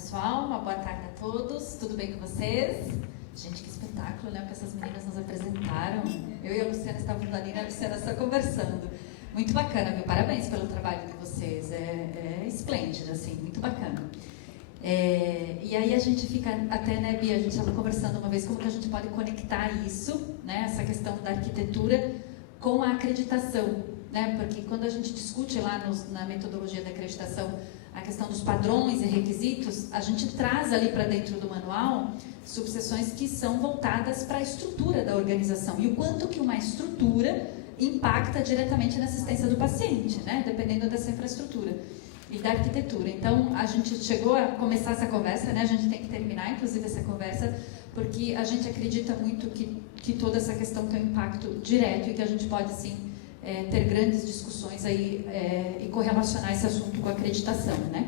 pessoal, uma boa tarde a todos, tudo bem com vocês? Gente, que espetáculo, né, que essas meninas nos apresentaram. Eu e a Luciana estávamos ali, né, a Luciana só conversando. Muito bacana, viu? Parabéns pelo trabalho de vocês, é esplêndido, assim, muito bacana. E aí a gente fica, até, né, Bia, a gente estava conversando uma vez como que a gente pode conectar isso, né, essa questão da arquitetura com a acreditação, né, porque quando a gente discute lá na metodologia da acreditação a questão dos padrões e requisitos, a gente traz ali para dentro do manual subseções que são voltadas para a estrutura da organização e o quanto que uma estrutura impacta diretamente na assistência do paciente, né, dependendo dessa infraestrutura e da arquitetura. Então, a gente chegou a começar essa conversa, né? A gente tem que terminar, inclusive, essa conversa, porque a gente acredita muito que toda essa questão tem um impacto direto e que a gente pode, sim, ter grandes discussões aí e correlacionar esse assunto com a acreditação, né?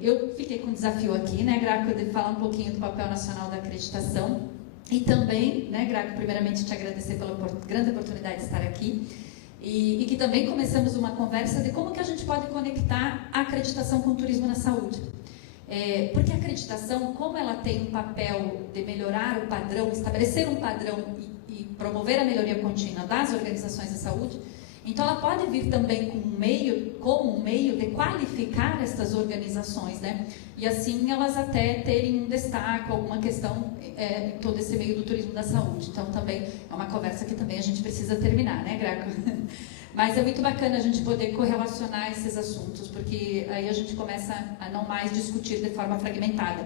Eu fiquei com um desafio aqui, né, Graco, de falar um pouquinho do papel nacional da acreditação e também, né, Graco, primeiramente te agradecer pela grande oportunidade de estar aqui. E que também começamos uma conversa de como que a gente pode conectar a acreditação com o turismo na saúde. Porque a acreditação, como ela tem um papel de melhorar o padrão, estabelecer um padrão e promover a melhoria contínua das organizações de saúde, então ela pode vir também como um meio de qualificar estas organizações, né? E assim elas até terem um destaque, alguma questão em todo esse meio do turismo da saúde. Então também é uma conversa que também a gente precisa terminar, né, Graco? Mas é muito bacana a gente poder correlacionar esses assuntos, porque aí a gente começa a não mais discutir de forma fragmentada,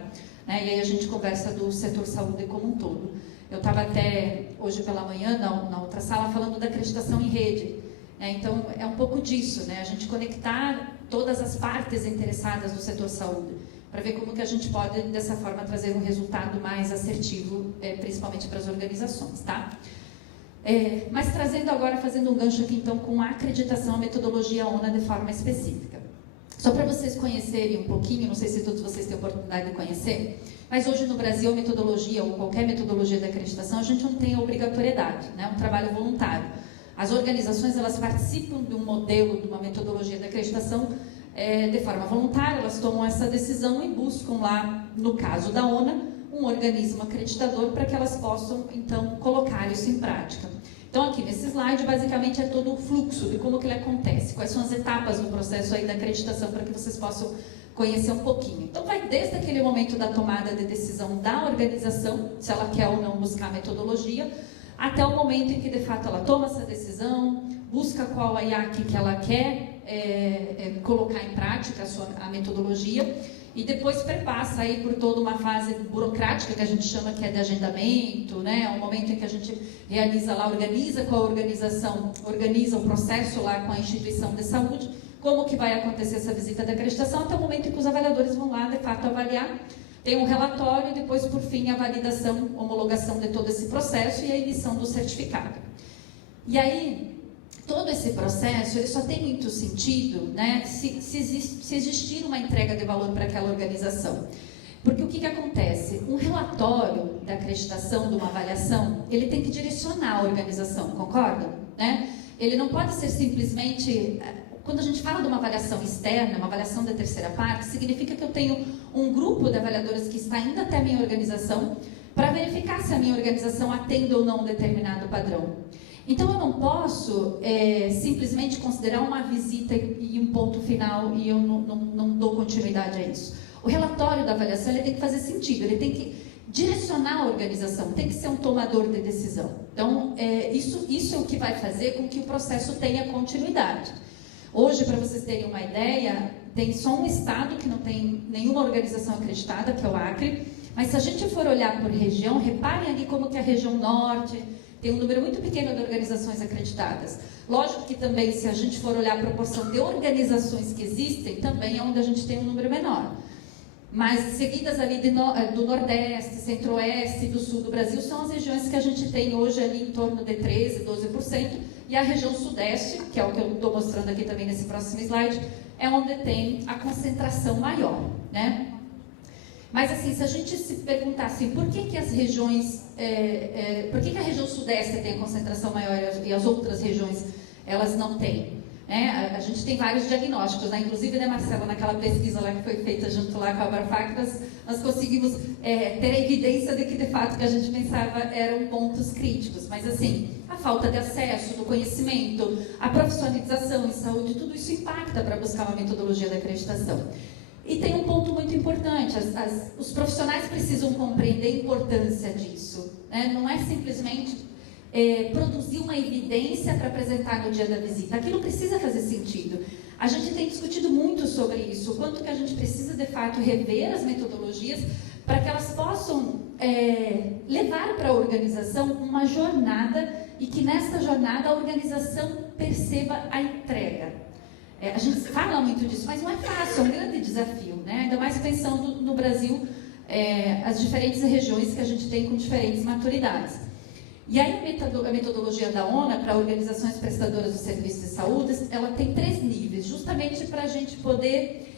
né? E aí a gente conversa do setor saúde como um todo. Eu estava até hoje pela manhã na outra sala falando da acreditação em rede. Então, é um pouco disso, né? A gente conectar todas as partes interessadas do setor saúde, para ver como que a gente pode, dessa forma, trazer um resultado mais assertivo, principalmente para as organizações, tá? Mas trazendo agora, fazendo um gancho aqui, então, com a acreditação, a metodologia ONA de forma específica. Só para vocês conhecerem um pouquinho, não sei se todos vocês têm oportunidade de conhecer, mas hoje no Brasil, a metodologia, ou qualquer metodologia de acreditação, a gente não tem a obrigatoriedade, né? É um trabalho voluntário. As organizações, elas participam de um modelo, de uma metodologia de acreditação de forma voluntária, elas tomam essa decisão e buscam lá, no caso da ONA, um organismo acreditador para que elas possam, então, colocar isso em prática. Então, aqui nesse slide, basicamente, é todo o fluxo de como que ele acontece, quais são as etapas do processo aí da acreditação para que vocês possam conhecer um pouquinho. Então, vai desde aquele momento da tomada de decisão da organização, se ela quer ou não buscar a metodologia, até o momento em que, de fato, ela toma essa decisão, busca qual a IAC que ela quer colocar em prática a metodologia, e depois perpassa aí por toda uma fase burocrática, que a gente chama que é de agendamento, né? É um momento em que a gente realiza lá, organiza com a organização, organiza o processo lá com a instituição de saúde, como que vai acontecer essa visita de acreditação, até o momento em que os avaliadores vão lá, de fato, avaliar. Tem um relatório e depois, por fim, a validação, homologação de todo esse processo e a emissão do certificado. E aí, todo esse processo, ele só tem muito sentido, né, se existir uma entrega de valor para aquela organização. Porque o que acontece? Um relatório da acreditação, de uma avaliação, ele tem que direcionar a organização, concorda? Né? Ele não pode ser simplesmente... Quando a gente fala de uma avaliação externa, uma avaliação da terceira parte, significa que eu tenho um grupo de avaliadores que está indo até a minha organização para verificar se a minha organização atende ou não um determinado padrão. Então, eu não posso simplesmente considerar uma visita e um ponto final e eu não dou continuidade a isso. O relatório da avaliação ele tem que fazer sentido, ele tem que direcionar a organização, tem que ser um tomador de decisão. Então, isso é o que vai fazer com que o processo tenha continuidade. Hoje, para vocês terem uma ideia, tem só um estado que não tem nenhuma organização acreditada, que é o Acre, mas se a gente for olhar por região, reparem ali como que a região norte tem um número muito pequeno de organizações acreditadas. Lógico que também, se a gente for olhar a proporção de organizações que existem, também é onde a gente tem um número menor. Mas seguidas ali do Nordeste, Centro-Oeste e do Sul do Brasil, são as regiões que a gente tem hoje ali em torno de 13%, 12%, e a região Sudeste, que é o que eu estou mostrando aqui também nesse próximo slide, é onde tem a concentração maior, né? Mas assim, se a gente se perguntar assim, por que as regiões, por que a região Sudeste tem a concentração maior e as outras regiões elas não têm? A gente tem vários diagnósticos, né? Inclusive, né, Marcelo, naquela pesquisa lá que foi feita junto lá com a Abrafac, nós conseguimos ter a evidência de que, de fato, o que a gente pensava eram pontos críticos. Mas, assim, a falta de acesso, do conhecimento, a profissionalização em saúde, tudo isso impacta para buscar uma metodologia de acreditação. E tem um ponto muito importante, os profissionais precisam compreender a importância disso, né? Não é simplesmente produzir uma evidência para apresentar no dia da visita. Aquilo precisa fazer sentido. A gente tem discutido muito sobre isso, o quanto que a gente precisa, de fato, rever as metodologias para que elas possam levar para a organização uma jornada e que nesta jornada a organização perceba a entrega. A gente fala muito disso, mas não é fácil, é um grande desafio, né? Ainda mais pensando no Brasil, as diferentes regiões que a gente tem com diferentes maturidades. E aí a metodologia da ONA para organizações prestadoras de serviços de saúde, ela tem 3 níveis, justamente para a gente poder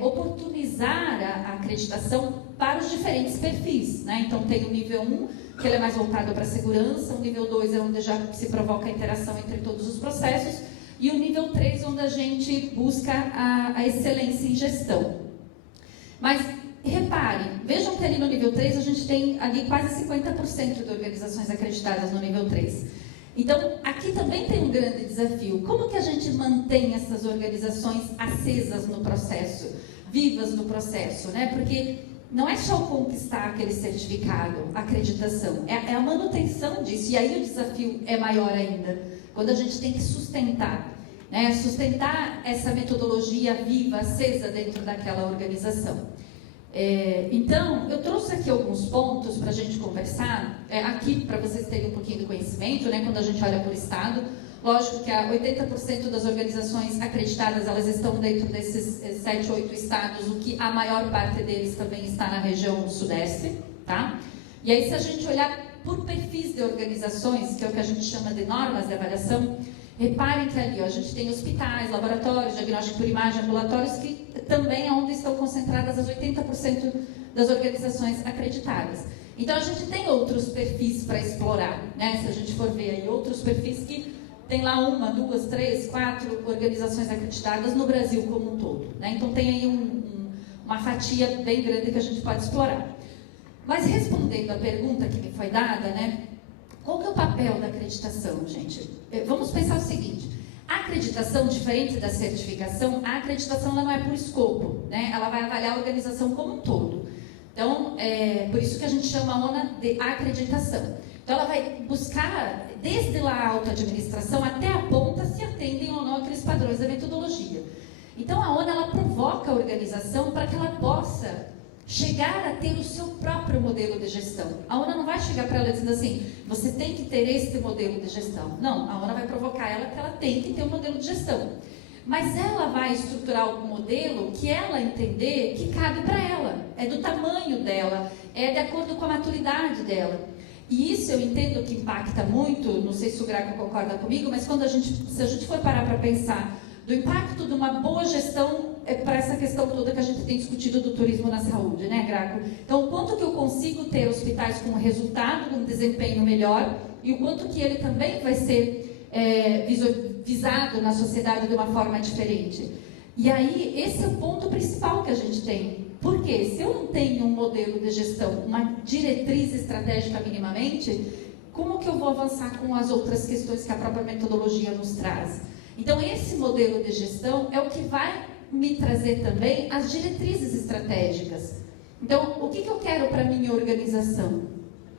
oportunizar a acreditação para os diferentes perfis, né? Então tem o nível 1, que ele é mais voltado para a segurança, o nível 2 é onde já se provoca a interação entre todos os processos, e o nível 3, onde a gente busca a excelência em gestão. Mas reparem, vejam que ali no nível 3 a gente tem ali quase 50% de organizações acreditadas no nível 3. Então, aqui também tem um grande desafio. Como que a gente mantém essas organizações acesas no processo, vivas no processo, né? Porque não é só conquistar aquele certificado, a acreditação, é a manutenção disso. E aí o desafio é maior ainda, quando a gente tem que sustentar, né? Sustentar essa metodologia viva, acesa dentro daquela organização. Então, eu trouxe aqui alguns pontos para a gente conversar, aqui para vocês terem um pouquinho de conhecimento, né, quando a gente olha por estado. Lógico que 80% das organizações acreditadas, elas estão dentro desses 7, 8 estados, o que a maior parte deles também está na região sudeste, tá? E aí, se a gente olhar por perfis de organizações, que é o que a gente chama de normas de avaliação, reparem que ali a gente tem hospitais, laboratórios, diagnóstico por imagem, ambulatórios, que também é onde estão concentradas as 80% das organizações acreditadas. Então, a gente tem outros perfis para explorar, né? Se a gente for ver aí outros perfis que tem lá 1, 2, 3, 4 organizações acreditadas no Brasil como um todo, né? Então, tem aí uma fatia bem grande que a gente pode explorar. Mas, respondendo à pergunta que me foi dada, né? Qual que é o papel da acreditação, gente? Vamos pensar o seguinte: a acreditação, diferente da certificação, a acreditação ela não é por escopo, né? Ela vai avaliar a organização como um todo. Então, por isso que a gente chama a ONA de acreditação. Então, ela vai buscar, desde lá a alta administração até a ponta, se atendem ou não aqueles padrões da metodologia. Então, a ONA ela provoca a organização para que ela possa chegar a ter o seu próprio modelo de gestão. A ONA não vai chegar para ela dizendo assim, você tem que ter este modelo de gestão. Não, a ONA vai provocar ela que ela tem que ter um modelo de gestão. Mas ela vai estruturar algum modelo que ela entender que cabe para ela, é do tamanho dela, é de acordo com a maturidade dela. E isso eu entendo que impacta muito, não sei se o Graco concorda comigo, mas se a gente for parar para pensar do impacto de uma boa gestão para essa questão toda que a gente tem discutido do turismo na saúde, né, Graco? Então, o quanto que eu consigo ter hospitais com resultado, com desempenho melhor, e o quanto que ele também vai ser visado na sociedade de uma forma diferente. E aí, esse é o ponto principal que a gente tem. Porque se eu não tenho um modelo de gestão, uma diretriz estratégica minimamente, como que eu vou avançar com as outras questões que a própria metodologia nos traz? Então, esse modelo de gestão é o que vai me trazer também as diretrizes estratégicas. Então, o que eu quero para a minha organização?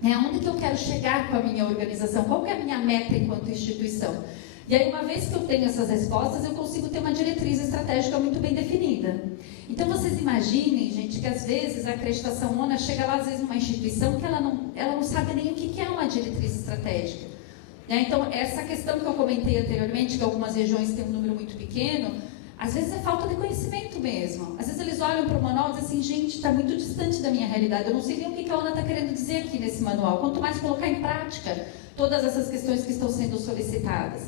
Onde que eu quero chegar com a minha organização? Qual que é a minha meta enquanto instituição? E aí, uma vez que eu tenho essas respostas, eu consigo ter uma diretriz estratégica muito bem definida. Então, vocês imaginem, gente, que às vezes a acreditação ONA chega lá, às vezes, numa instituição que ela não sabe nem o que é uma diretriz estratégica. Então, essa questão que eu comentei anteriormente, que algumas regiões têm um número muito pequeno, às vezes é falta de conhecimento mesmo. Às vezes eles olham para o manual e dizem assim, gente, está muito distante da minha realidade, eu não sei nem o que a ONA está querendo dizer aqui nesse manual, quanto mais colocar em prática todas essas questões que estão sendo solicitadas.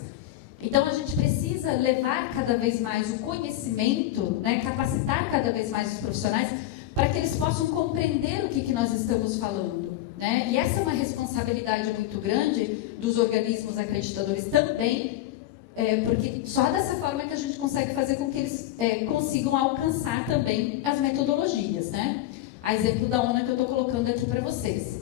Então, a gente precisa levar cada vez mais o conhecimento, né, capacitar cada vez mais os profissionais para que eles possam compreender o que nós estamos falando. Né? E essa é uma responsabilidade muito grande dos organismos acreditadores também, porque só dessa forma que a gente consegue fazer com que eles consigam alcançar também as metodologias, né? A exemplo da ONA que eu estou colocando aqui para vocês.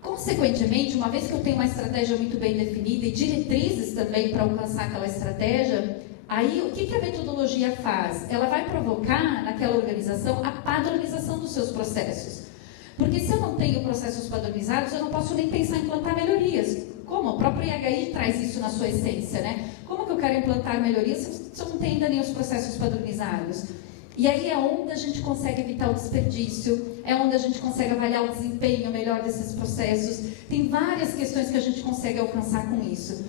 Consequentemente, uma vez que eu tenho uma estratégia muito bem definida e diretrizes também para alcançar aquela estratégia, aí o que a metodologia faz? Ela vai provocar naquela organização a padronização dos seus processos. Porque se eu não tenho processos padronizados, eu não posso nem pensar em implantar melhorias. Como? O próprio IHI traz isso na sua essência, né? Como que eu quero implantar melhorias se eu não tenho ainda nem os processos padronizados? E aí é onde a gente consegue evitar o desperdício, é onde a gente consegue avaliar o desempenho melhor desses processos. Tem várias questões que a gente consegue alcançar com isso.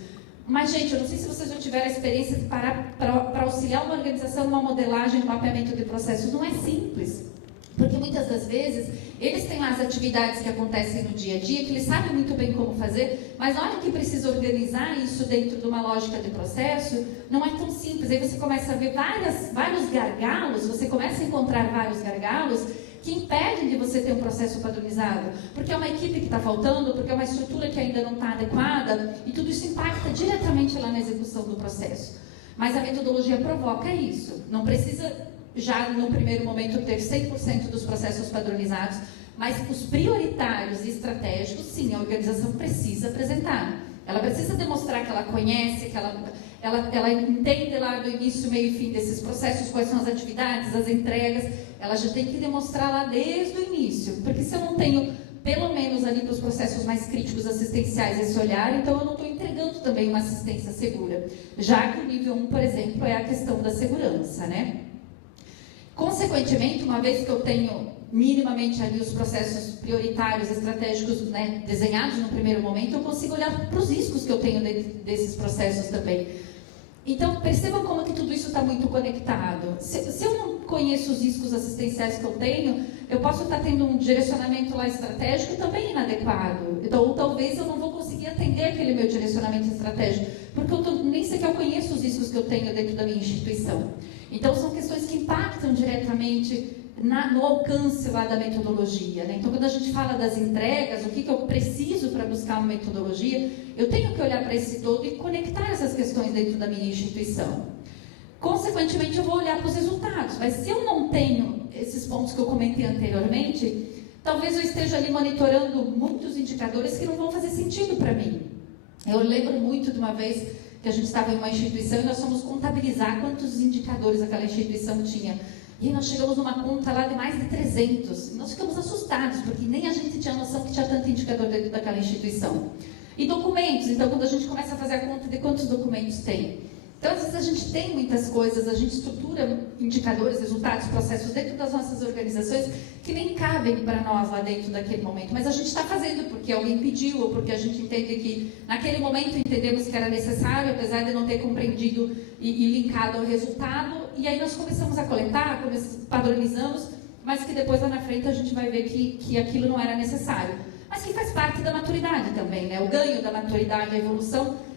Mas, gente, eu não sei se vocês já tiveram a experiência de parar para auxiliar uma organização numa modelagem, no mapeamento de processos. Não é simples. Porque muitas das vezes, eles têm lá as atividades que acontecem no dia a dia, que eles sabem muito bem como fazer, mas na hora que precisa organizar isso dentro de uma lógica de processo, não é tão simples. Aí você começa a ver vários gargalos, você começa a encontrar vários gargalos que impedem de você ter um processo padronizado. Porque é uma equipe que está faltando, porque é uma estrutura que ainda não está adequada, e tudo isso impacta diretamente lá na execução do processo. Mas a metodologia provoca isso. Não precisa já no primeiro momento ter 100% dos processos padronizados, mas os prioritários e estratégicos, sim, a organização precisa apresentar. Ela precisa demonstrar que ela conhece, que ela entende lá do início, meio e fim desses processos, quais são as atividades, as entregas. Ela já tem que demonstrar lá desde o início, porque se eu não tenho, pelo menos ali para os processos mais críticos assistenciais, esse olhar, então eu não estou entregando também uma assistência segura. Já que o nível 1, por exemplo, é a questão da segurança, né? Consequentemente, uma vez que eu tenho minimamente ali os processos prioritários, estratégicos, né, desenhados no primeiro momento, eu consigo olhar para os riscos que eu tenho dentro desses processos também. Então, percebam como que tudo isso está muito conectado. Se eu não conheço os riscos assistenciais que eu tenho, eu posso estar tendo um direcionamento lá estratégico também inadequado. Então, ou talvez eu não vou conseguir atender aquele meu direcionamento estratégico, porque eu nem sequer conheço os riscos que eu tenho dentro da minha instituição. Então, são questões que impactam diretamente no alcance lá da metodologia, né? Então, quando a gente fala das entregas, o que eu preciso para buscar uma metodologia, eu tenho que olhar para esse todo e conectar essas questões dentro da minha instituição. Consequentemente, eu vou olhar para os resultados. Mas se eu não tenho esses pontos que eu comentei anteriormente, talvez eu esteja ali monitorando muitos indicadores que não vão fazer sentido para mim. Eu lembro muito de uma vez que a gente estava em uma instituição e nós fomos contabilizar quantos indicadores aquela instituição tinha. E nós chegamos numa conta lá de mais de 300. E nós ficamos assustados, porque nem a gente tinha noção que tinha tanto indicador dentro daquela instituição. E documentos, então quando a gente começa a fazer a conta de quantos documentos tem. Então, às vezes a gente tem muitas coisas, a gente estrutura indicadores, resultados, processos dentro das nossas organizações que nem cabem para nós lá dentro daquele momento. Mas a gente está fazendo porque alguém pediu ou porque a gente entende que naquele momento entendemos que era necessário, apesar de não ter compreendido e linkado ao resultado. E aí nós começamos a coletar, padronizamos, mas que depois lá na frente a gente vai ver que aquilo não era necessário. Mas que faz parte da maturidade também, né? O ganho da maturidade, a evolução.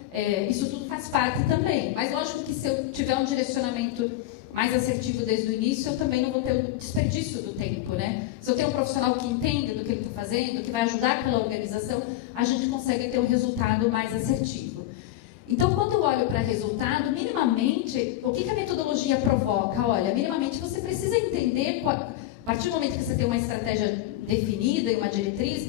Isso tudo faz parte também, mas lógico que se eu tiver um direcionamento mais assertivo desde o início, eu também não vou ter o desperdício do tempo, né? Se eu tenho um profissional que entende do que ele está fazendo, que vai ajudar aquela organização, a gente consegue ter um resultado mais assertivo. Então, quando eu olho para resultado, minimamente, o que a metodologia provoca? Olha, minimamente você precisa entender, a partir do momento que você tem uma estratégia definida e uma diretriz,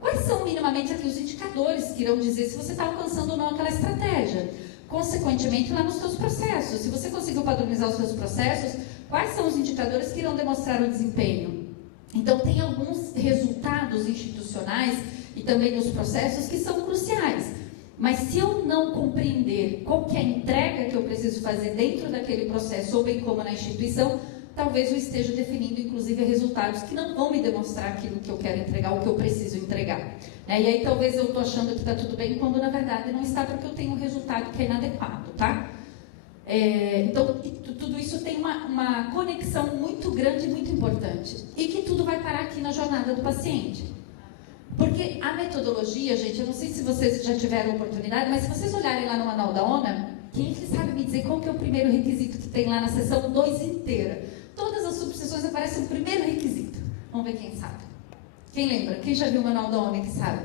quais são minimamente aqui os indicadores que irão dizer se você está alcançando ou não aquela estratégia? Consequentemente, lá nos seus processos. Se você conseguiu padronizar os seus processos, quais são os indicadores que irão demonstrar o desempenho? Então, tem alguns resultados institucionais e também nos processos que são cruciais. Mas se eu não compreender qual que é a entrega que eu preciso fazer dentro daquele processo, ou bem como na instituição, talvez eu esteja definindo, inclusive, resultados que não vão me demonstrar aquilo que eu quero entregar, o que eu preciso entregar. Né? E aí, talvez eu estou achando que está tudo bem, quando, na verdade, não está, porque eu tenho um resultado que é inadequado, tá? Então, tudo isso tem uma conexão muito grande e muito importante. E que tudo vai parar aqui na jornada do paciente. Porque a metodologia, gente, eu não sei se vocês já tiveram oportunidade, mas se vocês olharem lá no manual da ONA, quem é que sabe me dizer qual que é o primeiro requisito que tem lá na seção 2 inteira? Todas as subseções aparecem o primeiro requisito. Vamos ver quem sabe. Quem lembra? Quem já viu o manual da ONU que sabe?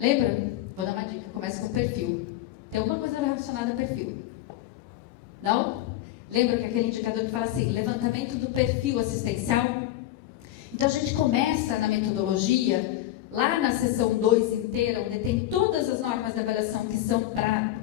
Lembra? Vou dar uma dica. Começa com o perfil. Tem alguma coisa relacionada a perfil? Não? Lembra que aquele indicador que fala assim, levantamento do perfil assistencial? Então a gente começa na metodologia, lá na seção 2 inteira, onde tem todas as normas de avaliação que são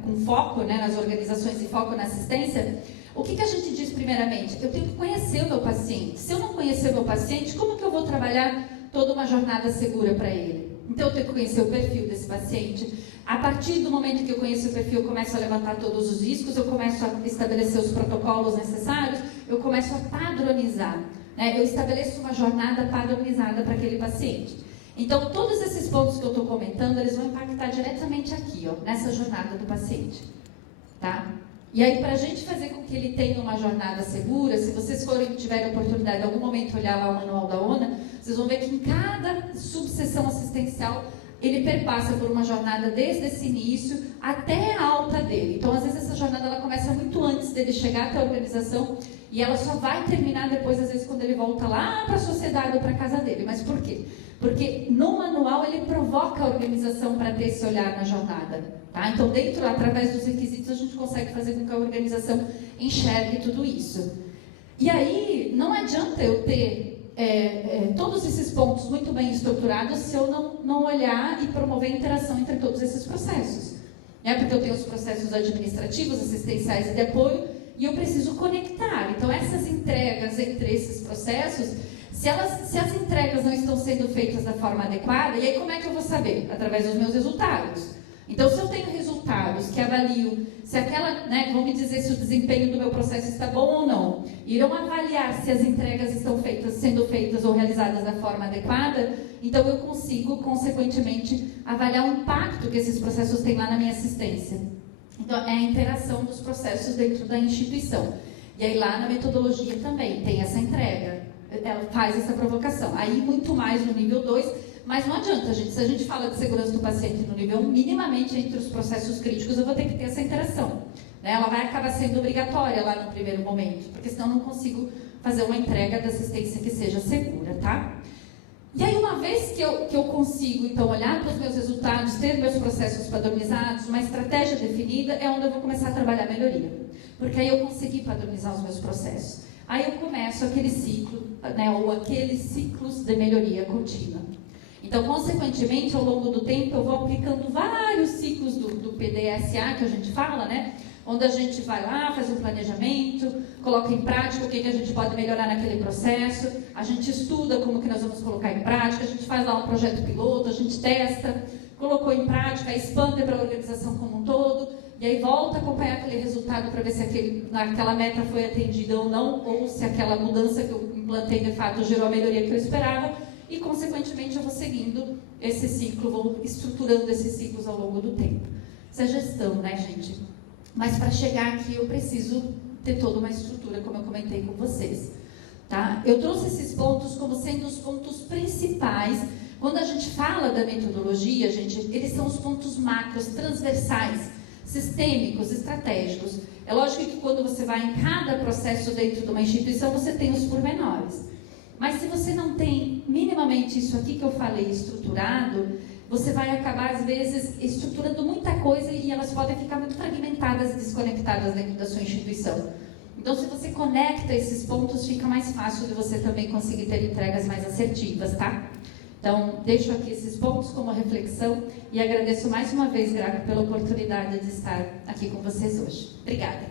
com foco, né, nas organizações e foco na assistência. O que a gente diz primeiramente? Eu tenho que conhecer o meu paciente. Se eu não conhecer o meu paciente, como que eu vou trabalhar toda uma jornada segura para ele? Então eu tenho que conhecer o perfil desse paciente. A partir do momento que eu conheço o perfil, eu começo a levantar todos os riscos, eu começo a estabelecer os protocolos necessários, eu começo a padronizar, né? Eu estabeleço uma jornada padronizada para aquele paciente. Então, todos esses pontos que eu estou comentando, eles vão impactar diretamente aqui, ó, nessa jornada do paciente, tá? E aí, para a gente fazer com que ele tenha uma jornada segura, se vocês tiverem a oportunidade de em algum momento olhar lá o manual da ONA, vocês vão ver que em cada subseção assistencial, ele perpassa por uma jornada desde esse início até a alta dele. Então, às vezes, essa jornada ela começa muito antes dele chegar até a organização e ela só vai terminar depois, às vezes, quando ele volta lá para a sociedade ou para a casa dele. Mas por quê? Porque no manual ele provoca a organização para ter esse olhar na jornada. Tá? Então, através dos requisitos, a gente consegue fazer com que a organização enxergue tudo isso. E aí, não adianta eu ter todos esses pontos muito bem estruturados se eu não olhar e promover a interação entre todos esses processos. Porque eu tenho os processos administrativos, assistenciais e de apoio, e eu preciso conectar. Então, essas entregas entre esses processos, se as entregas não estão sendo feitas da forma adequada, e aí como é que eu vou saber? Através dos meus resultados. Então, se eu tenho resultados que avalio se vão me dizer se o desempenho do meu processo está bom ou não, irão avaliar se as entregas estão sendo feitas ou realizadas da forma adequada, então eu consigo, consequentemente, avaliar o impacto que esses processos têm lá na minha assistência. Então, é a interação dos processos dentro da instituição. E aí, lá na metodologia também tem essa entrega. Ela faz essa provocação. Aí, muito mais no nível 2, mas não adianta, gente. Se a gente fala de segurança do paciente no nível 1, minimamente entre os processos críticos, eu vou ter que ter essa interação. Né? Ela vai acabar sendo obrigatória lá no primeiro momento, porque senão eu não consigo fazer uma entrega da assistência que seja segura, tá? E aí, uma vez que eu consigo, então, olhar para os meus resultados, ter meus processos padronizados, uma estratégia definida, é onde eu vou começar a trabalhar a melhoria. Porque aí eu consegui padronizar os meus processos. Aí eu começo aquele ciclo, né, ou aqueles ciclos de melhoria contínua. Então, consequentemente, ao longo do tempo, eu vou aplicando vários ciclos do PDSA, que a gente fala, né? Onde a gente vai lá, faz um planejamento, coloca em prática o que a gente pode melhorar naquele processo, a gente estuda como que nós vamos colocar em prática, a gente faz lá um projeto piloto, a gente testa, colocou em prática, expande para a organização como um todo, e aí volta a acompanhar aquele resultado para ver se aquela meta foi atendida ou não, ou se aquela mudança que eu implantei de fato gerou a melhoria que eu esperava, e consequentemente eu vou seguindo esse ciclo, vou estruturando esses ciclos ao longo do tempo. Isso é gestão, né, gente? Mas para chegar aqui eu preciso ter toda uma estrutura, como eu comentei com vocês. Tá? Eu trouxe esses pontos como sendo os pontos principais. Quando a gente fala da metodologia, gente, eles são os pontos macros, transversais, sistêmicos, estratégicos. É lógico que quando você vai em cada processo dentro de uma instituição, você tem os pormenores. Mas se você não tem minimamente isso aqui que eu falei estruturado, você vai acabar, às vezes, estruturando muita coisa e elas podem ficar muito fragmentadas e desconectadas dentro da sua instituição. Então, se você conecta esses pontos, fica mais fácil de você também conseguir ter entregas mais assertivas, tá? Então, deixo aqui esses pontos como reflexão e agradeço mais uma vez, Graco, pela oportunidade de estar aqui com vocês hoje. Obrigada.